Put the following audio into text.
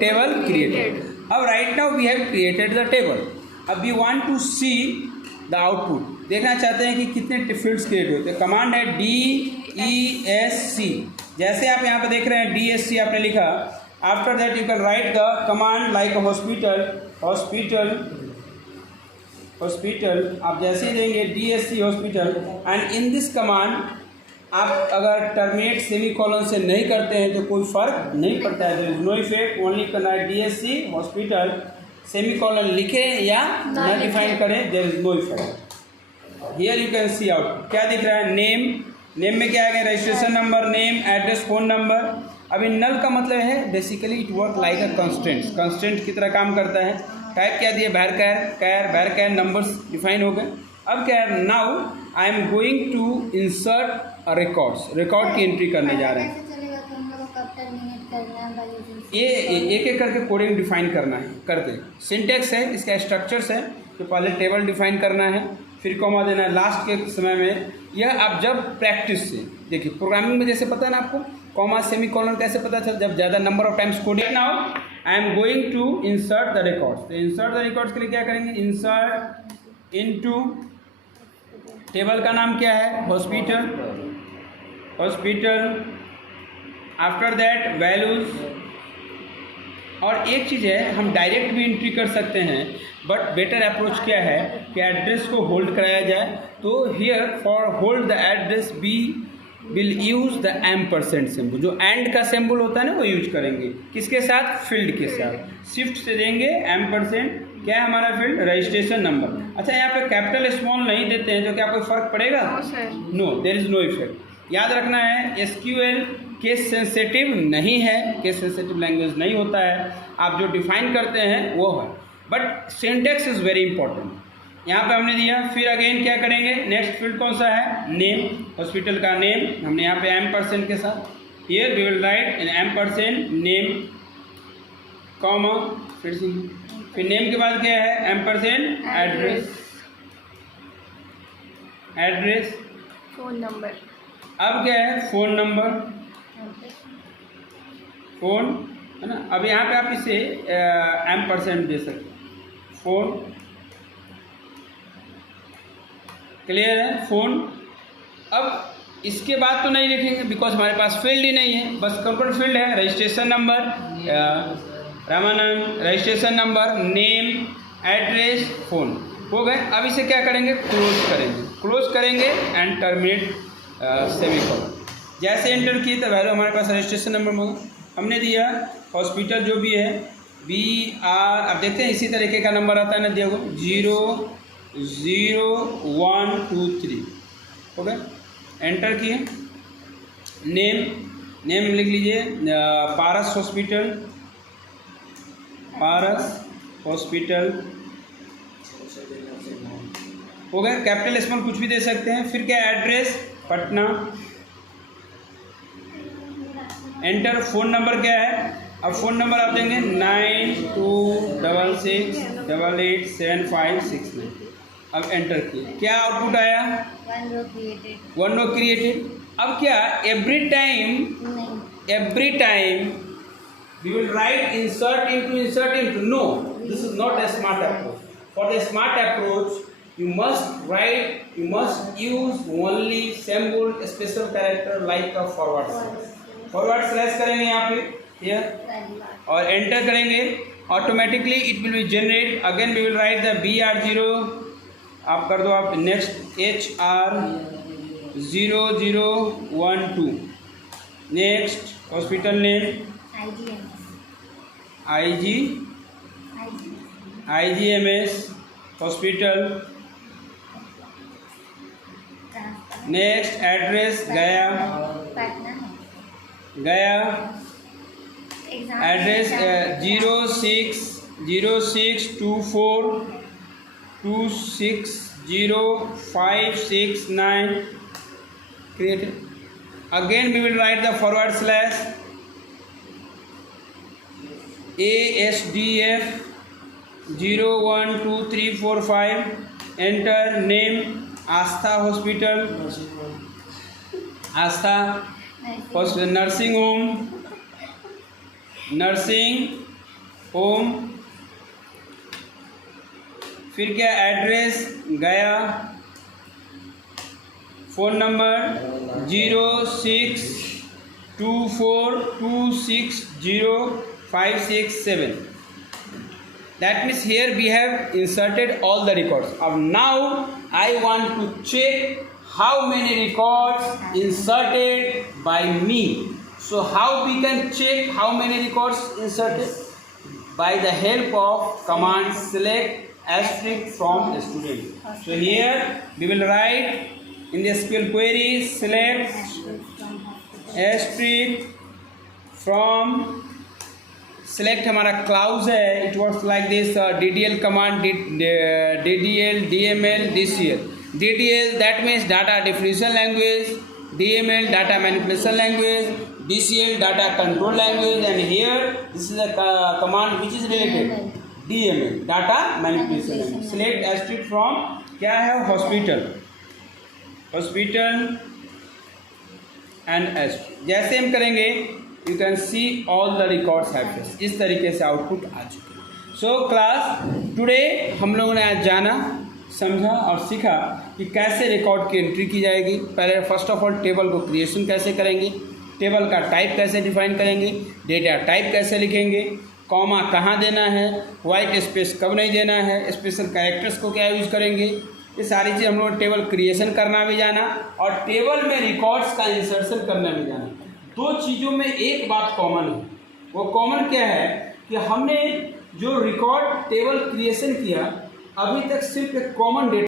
table created. अब right now we have created the table. अब we want to see the output. देखना चाहते हैं कि कितने fields create हुए. तो कमांड है DESC. जैसे आप यहाँ पे देख रहे हैं DSC आपने लिखा. After that you can write the command like a hospital. आप जैसे ही देंगे DSC hospital and in this command आप अगर टर्मिनेट सेमी कॉलन से नहीं करते हैं तो कोई फर्क नहीं पड़ता है. There is no effect. Only करना है DSC हॉस्पिटल सेमी कॉलन लिखें या ना डिफाइन करें. There is no effect. Here you can see out क्या दिख रहा है. नेम में क्या आ गया. Registration number, name, address, phone number. अभी नल का मतलब है basically it work like a constant की तरह काम करता है. टाइप क्या दिए. बैर नंबर्स डिफाइन हो गए. अब क्या है. Now I am going to insert record की एंट्री करने जा रहे हैं. ये एक एक करके कोडिंग डिफाइन करना है. करते सिंटेक्स है इसका, स्ट्रक्चर्स है. तो पहले टेबल डिफाइन करना है, फिर कॉमा देना है लास्ट के समय में. यह आप जब प्रैक्टिस से देखिए प्रोग्रामिंग में जैसे पता है ना आपको कॉमा सेमी कॉलन कैसे पता चल जब ज़्यादा number of times coding. Now I am going to insert the records. तो इंसर्ट द रिकॉर्ड्स के लिए क्या करेंगे. इंसर्ट इनटू टेबल का नाम क्या है. हॉस्पिटल. After that values. और एक चीज़ है हम डायरेक्ट भी एंट्री कर सकते हैं बट बेटर अप्रोच क्या है कि एड्रेस को होल्ड कराया जाए. तो here for hold the address be will use the ampersand symbol. जो एंड का सिंबल होता है ना वो यूज करेंगे. किसके साथ. फील्ड के साथ. शिफ्ट से देंगे एम्परसेंट. क्या है हमारा फील्ड. Registration number. अच्छा यहाँ पे कैपिटल स्मॉल नहीं देते हैं तो क्या कोई फर्क पड़ेगा. No, there is no effect. याद रखना है SQL केस सेंसिटिव नहीं है. केस सेंसिटिव लैंग्वेज नहीं होता है. आप जो डिफाइन करते हैं वो है but syntax is very important. यहाँ पे हमने दिया. फिर अगेन क्या करेंगे. नेक्स्ट फील्ड कौन सा है. नेम. हॉस्पिटल का नेम हमने यहाँ पे एम्परसेंट के साथ. Here we will write in ampersand name comma फिर नेम के बाद क्या है. Ampersand address phone number. अब क्या है. Phone number. फ़ोन है ना. अब यहाँ पे आप इसे एम्परसेंट दे सकते हैं. फ़ोन क्लियर है. फ़ोन. अब इसके बाद तो नहीं लिखेंगे बिकॉज हमारे पास फील्ड ही नहीं है. बस कौन फील्ड है. Registration number Ramanand. Registration number, name, address, phone हो गए. अब इसे क्या करेंगे. क्लोज करेंगे एंड टर्मिनेट सेमीकोलन. जैसे एंटर किए तो वैल्यू हमारे पास रजिस्ट्रेशन नंबर में हमने दिया. हॉस्पिटल जो भी है BR. अब देखते हैं इसी तरीके का नंबर आता है ना. दिया 0 0 1 2 3 हो गए. एंटर किए. नेम लिख लीजिए. पारस हॉस्पिटल हो गए. कैपिटल स्मॉल कुछ भी दे सकते हैं. फिर क्या. Address Patna. Enter. Phone number क्या है. अब फ़ोन नंबर आप देंगे 9266887569. अब एंटर किए. क्या आउटपुट आया. 1 रो क्रिएटेड. अब क्या. Every time we will write insert into. No, this is not a smart approach. For the smart approach you must use only symbol, special character like a forward slash करेंगे यहाँ पे here और enter करेंगे. Automatically it will be generate. Again we will write the BR0. आप कर दो. आप next HR 0012. Next hospital name IGMS hospital. Next address गया. Address 0624260569 created. Again we will write the forward slash ASDF 012345. Enter. Name Aastha hospital. Nursing ओम, फिर क्या address गया, phone number 0624260567. That means here we have inserted all the records. Now I want to check how many records inserted by me. So how we can check how many records inserted? By the help of command select asterisk from student. So here we will write in the SQL query select asterisk from, select हमारा clause है, it works like this, DDL command, DDL, DML, DCL. DDL that means data definition language, DML data manipulation language, DCL data control language, and here this is a command which is related, DML data manipulation language. Select asterisk from क्या है, hospital and asterisk. जैसे हम करेंगे you can see all the records have this, इस तरीके से output आ चुके हैं. सो क्लास टुडे हम लोगों ने आज जाना, समझा और सीखा कि कैसे रिकॉर्ड की एंट्री की जाएगी. पहले फर्स्ट ऑफ ऑल टेबल को क्रिएशन कैसे करेंगे, टेबल का टाइप कैसे डिफाइन करेंगे, डेटा टाइप कैसे लिखेंगे, कॉमा कहाँ देना है, वाइट स्पेस कब नहीं देना है, स्पेशल कैरेक्टर्स को क्या यूज करेंगे, ये सारी चीज़ हम लोग टेबल क्रिएशन करना भी जाना और टेबल में रिकॉर्ड्स का इंसर्शन करना भी जाना. दो चीज़ों में एक बात कॉमन है, वो कॉमन क्या है कि हमने जो रिकॉर्ड टेबल क्रिएशन किया अभी तक सिर्फ एक कॉमन डेटा